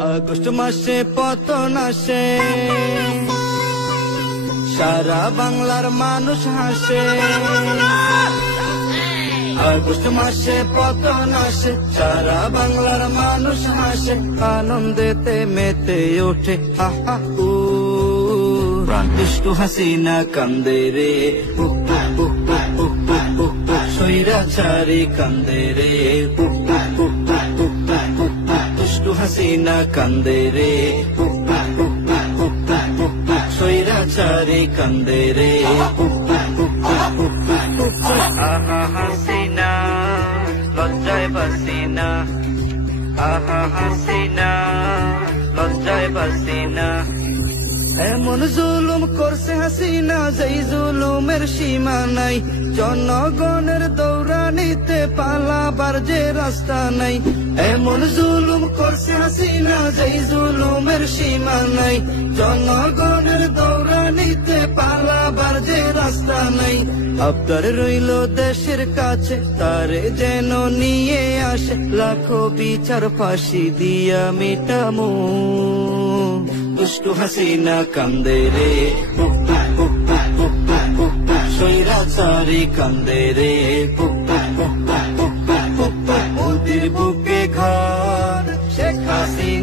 August মাসে পতন আসে, সারা বাংলার মানুষ হাসে। আগস্ট মাসে পতন আসে, সারা বাংলার মানুষ হাসে। আনন্দেতে মেতে ওঠে আহা উ, দুষ্টু হাসিনা কান্দে রে স্বৈরাচারী কান্দে রে, দুষ্টু হাসিনা কান্দে রে, স্বৈরাচারী কান্দে রে। আহা হাসিনা লজ্জায় বাসিনা, আহা হাসিনা লজ্জায় বাসিনা। এমন জুলুম করছে হাসিনা, যেই জুলুমের সীমা নাই। জনগণের দৌড়ানিতে পালাবার যে রাস্তা নাই। এমন জুলুম করছে হাসিনা, যেই জুলুমের সীমা নাই। জনগণের দৌড়ানিতে পালাবার যে রাস্তা নাই। আবদার রইল দেশের কাছে, তারে যেন নিয়ে আসে। লাখো বিচার ফাঁসি দিয়া মিটামো, দুষ্টু হাসিনা কান্দে রে, স্বৈরাচারী কান্দে রে। মোদির বুকে ঘর শেখ হাসিনা।